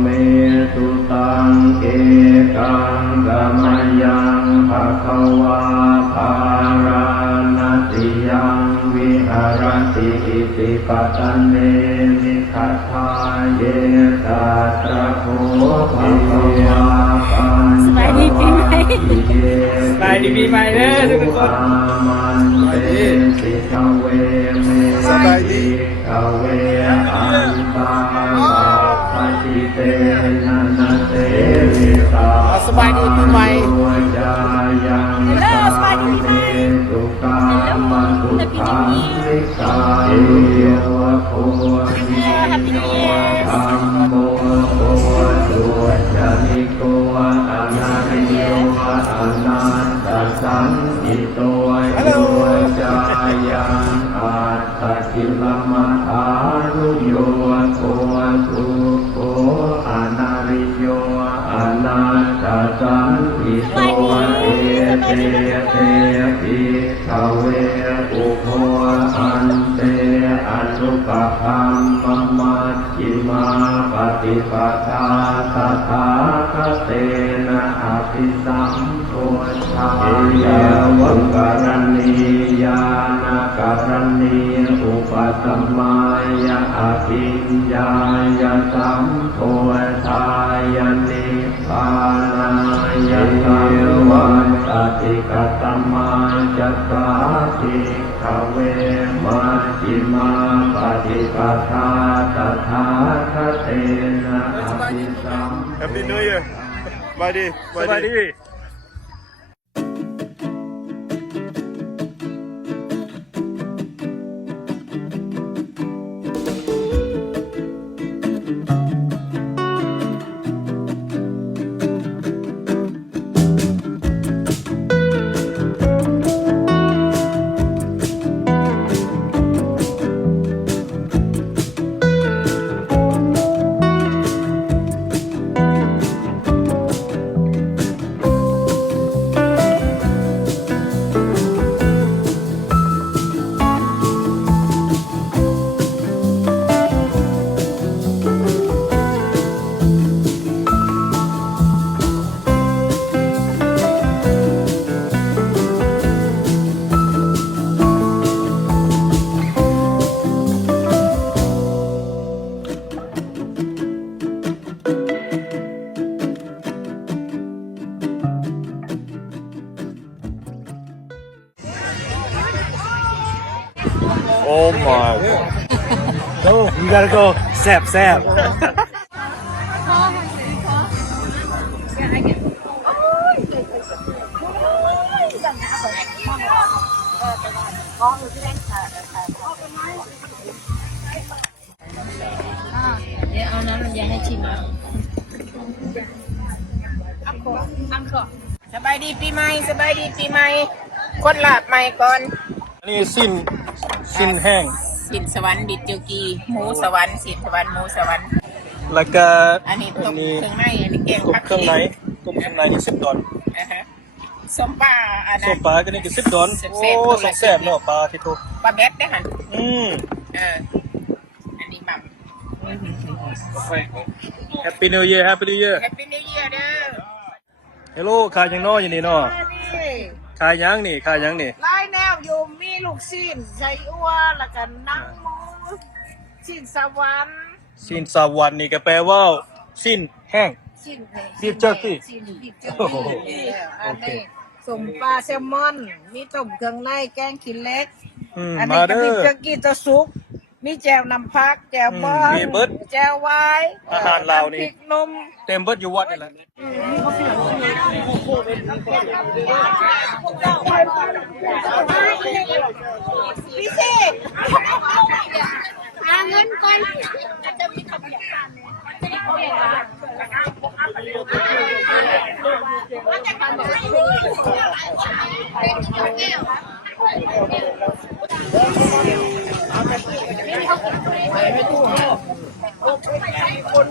เมตุตังเอกังกัมยังภะคะวาภาราณติยังวิหารติอิติปัตตเนมิขัทธาเยตัตระโภภะคะวาปัญจวัคคีย์สบายดีปีใหม่เด้อทุกคนมันเป็นสิกเวเมสบายดีกเวอันตาปะจิเตนะนะเตวิตาสบายดีปีใหม่จายังสบายดีปีใหม่ตุกามันตุขังนิกาโยโคนิโยธัมโมโคตุจานิโกอนาริโยอนันตสันติโตโยจายังอัตตกิลมัฏฐานุโยโคตุโกอนาริโยอนันตสันติโตเอเตเตปิขเวอุโภอันเตอนุปปัมมมัจฉิมาปฏิปทาตถาคเตนะอภิสัมโพธายาวังการณียานการณีอุปสัมมายะอภิญญายะสัมโพธายานิพพานายะสัมวันตติกตมาจัสสาธิขเวมัจฉิมาปฏิปทาตถาคเตนะอภิสัม Happy New Year สบายดีสบายดีOh my god. No, you gotta go. Sap, sap. เดี๋ยวเอาน้ำลำไยให้ชิมนะสบายดีปีใหม่สบายดีปีใหม่คนลาดใหม่ก่อน อันนี้สิ้นแห้ง สินสวรรค์ดิเจกีหมูสวรรค์สินสวรรค์หมูสวรรค์ แล้วก็ อันนี้ต้มเครื่องในอันนี้แกง ต้ม ผัก เครื่องในนี่$10 ส้มปลาอันนั้ ส้ น มปลาก็นี่ก็$10โอ้แซ่บเนาะปลาที่ทุก ปลาแบดได้หัน อันนี้มัม Happy New Year Happy New Year แฮปปี้นิวเยียร์เด้อ Hello ขายยังน้ออยู่นี่เนาะขายยังนี่ ลายแนวอยู่มีลูกชิ้นใส่อัวแล้วก็นั่งหมูชิ้นสวรรค์ สิ้นสวรรค์นี่ก็แปลว่าสิ้นแห้ง ชิ้น Beef jerky ชิ้นบีฟเจอร์กี้อันนี้สมปลาแซลมอน มีต้มเครื่องในแกงขี้เล็ก อันนี้ มา ก็ เด้ มี อ เจอกี้ตัวซุป มีแจวน้ำพัก แจวบอล มีเบิด แจววาย อาหารลาวนี่ ำพริกนม เต็มเบิดอยู่วัดนี่แหละ พิเศษหาเงินก่อนจะมีคำเดียวกันว่าจะทำอะไรคน